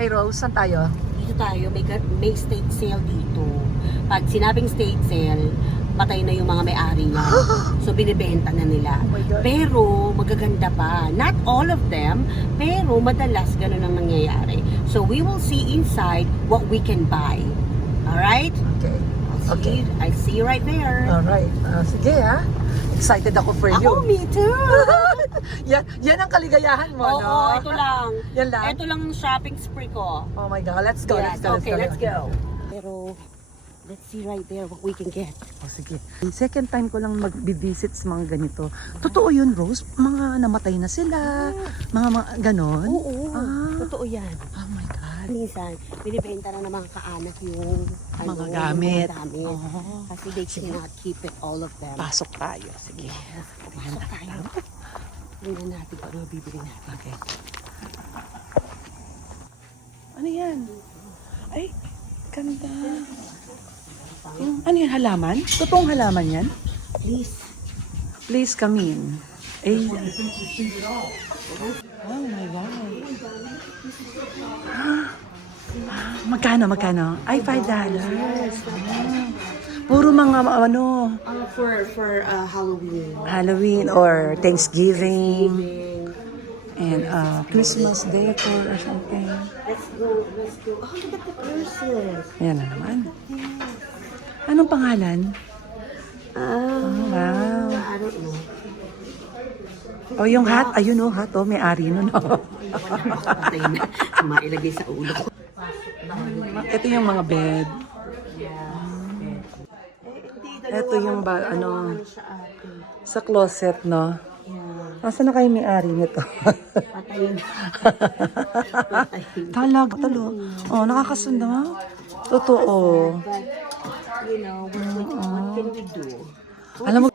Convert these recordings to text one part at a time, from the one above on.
Hey Rose, saan tayo? Dito tayo, may state sale dito. Pag sinabing state sale, patay na yung mga may-ari niya. So, binibenta na nila. Oh my God. Pero, magaganda pa. Not all of them, pero madalas ganun ang nangyayari. So, we will see inside what we can buy. Alright? Okay. Okay. I see you right there. Alright. Sige ha. Excited ako for you. Ako, me too. yan ang kaligayahan mo, Oo, no? ito lang. Yan lang? Ito lang ang shopping spree ko. Oh my God, let's go, Yes, let's go. let's go. Pero, let's see right there what we can get. Oh, sige. Second time ko lang mag-visit sa mga ganito. Totoo yun, Rose? Mga namatay na sila? Mga ganon? Oo, Ah. totoo yan. Oh my God. Minsan, binibenta na ng mga kaanak yung Mga gamit. Yung mga gamit. Oh. Kasi they cannot keep it, all of them. Pasok tayo. Sige. Pasok tayo. Tingnan natin kung ano bibili natin. Okay. Ano yan? Ay, ganda. Ano yan, halaman? Totoong halaman yan? Please. Please come in. Ay. Oh my God. Magkano? Ay, $5. Puro mga ano, For Halloween. Halloween or Thanksgiving and Christmas decor or something. Let's go. Oh, look at the purses. Yan na naman. Anong pangalan? Wow. I don't know. Oh, yung hat. Ayun oh, hat. Oh, may ari nun. Oh. Patay na. Mailagay sa ulo ko. Ito yung mga bed. Ito yung ano, sa closet, no? Nasaan na kayo may-ari nito? Patay na. Talaga, Oh, nakakasunda. Totoo. But, you know, what can we do? Alam mo,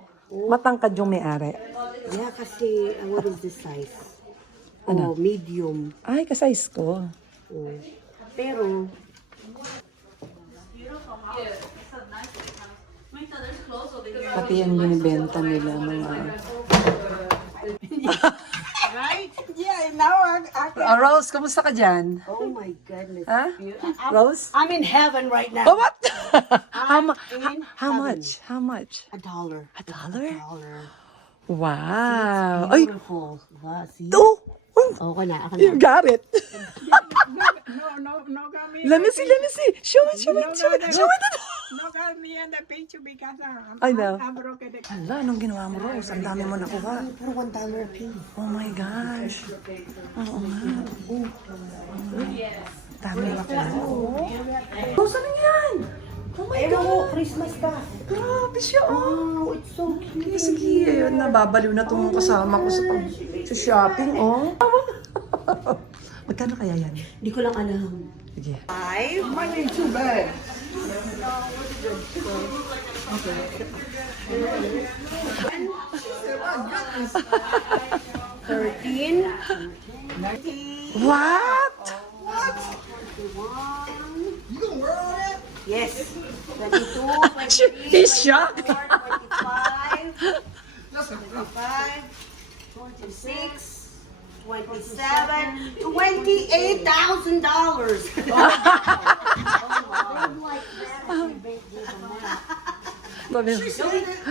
matangkad yung may-ari. Yeah, kasi, what is this size? Ano? Oh, medium. Ay, kasize ko. Oh. Pero, Pati yan binibenta nila mga... right? Yeah, now I Rose, kumusta ka dyan? oh my goodness. Ha? Rose? I'm in heaven right now. Oh, what? how, in how heaven. much? How much? $1. $1? $1. Wow. Ay, Beautiful. Wow, see? oh! Ako na, ako You na. got it. No, got me. Let me see. Show it. No, got me in the picture because I know. I'm broken. Hala, anong ginawa mo, Rose? Ang dami mo nakuha. Puro $1 a piece. Oh my gosh. Oo nga. Dami mo nakuha. Rose, ano yan? Oh my Pero, God. Christmas pa. Grabe siya, oh. Oh, it's so cute. Sige, ayun, nababaliw na itong kasama ko sa shopping, oh. Magkano kaya yan? Hindi ko lang alam. Sige. 5. Money too bad. 13. What? You gonna wear all that? Yes. 22, He's shocked. 25, 25, 26, 27, $28,000.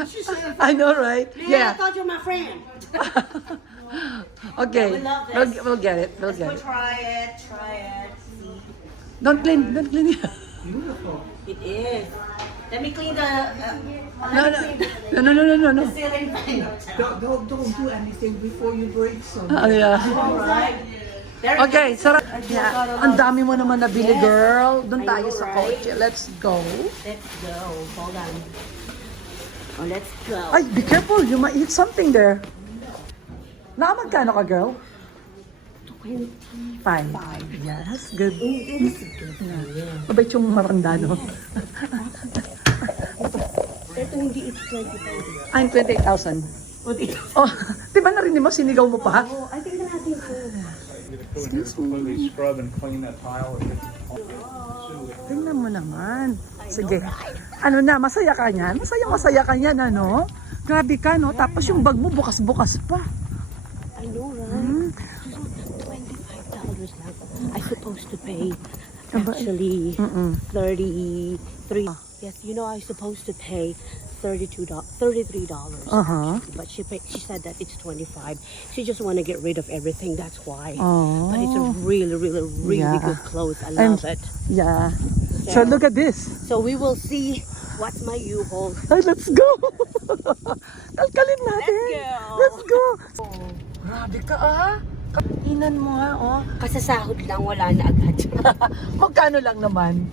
She said, I know, right? Man, I Yeah. thought you were my friend. Okay. We love this. We'll get it. We'll Let's get go it. try it. See. Don't clean. It is. Let me clean the. No. Ceiling fan. don't do anything before you break some. Yeah. All right. There Okay, it is. sarap. Yeah. Ang dami mo naman nabili, girl. Doon tayo sa kotse. Let's go. Let's go. Hold on. Oh, let's go. Ay, be careful. You might hit something there. Magkano ka, girl? 5. Yeah, that's good. It is good. Mabait yung maranda, no? Ito hindi it's 20,000. I'm 28,000. Oh, dito. Oh, di ba narinig mo? Sinigaw mo pa? Oh, I think natin ito. Completely scrub and clean that tile. Tingnan mo naman. Sige. Ano na, masaya ka niyan? Masaya ka niyan, ano? Grabe ka, no? Tapos yung bag mo bukas-bukas pa. I know, right? $25 lang. I put supposed to pay actually $33. Yes, you know, I was supposed to pay $33. Uh-huh. But she said that it's 25. She just want to get rid of everything. That's why. Oh. But it's a really, really, really Yeah. good clothes. I And- love it. Yeah. So look at this. So we will see what's my U-Haul. Ay, let's go! Kalkalin natin. Let's Let's go! Grabe ka ah. Inan mo nga oh. Kasasahod lang, wala na agad. Magkano lang naman?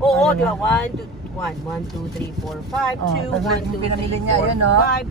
Oo, Ano di ba? 1, 2, 3, 4, 5, Oh, 2, pag 1, 2, pinamili 3, niya, 4, yun, oh. 5.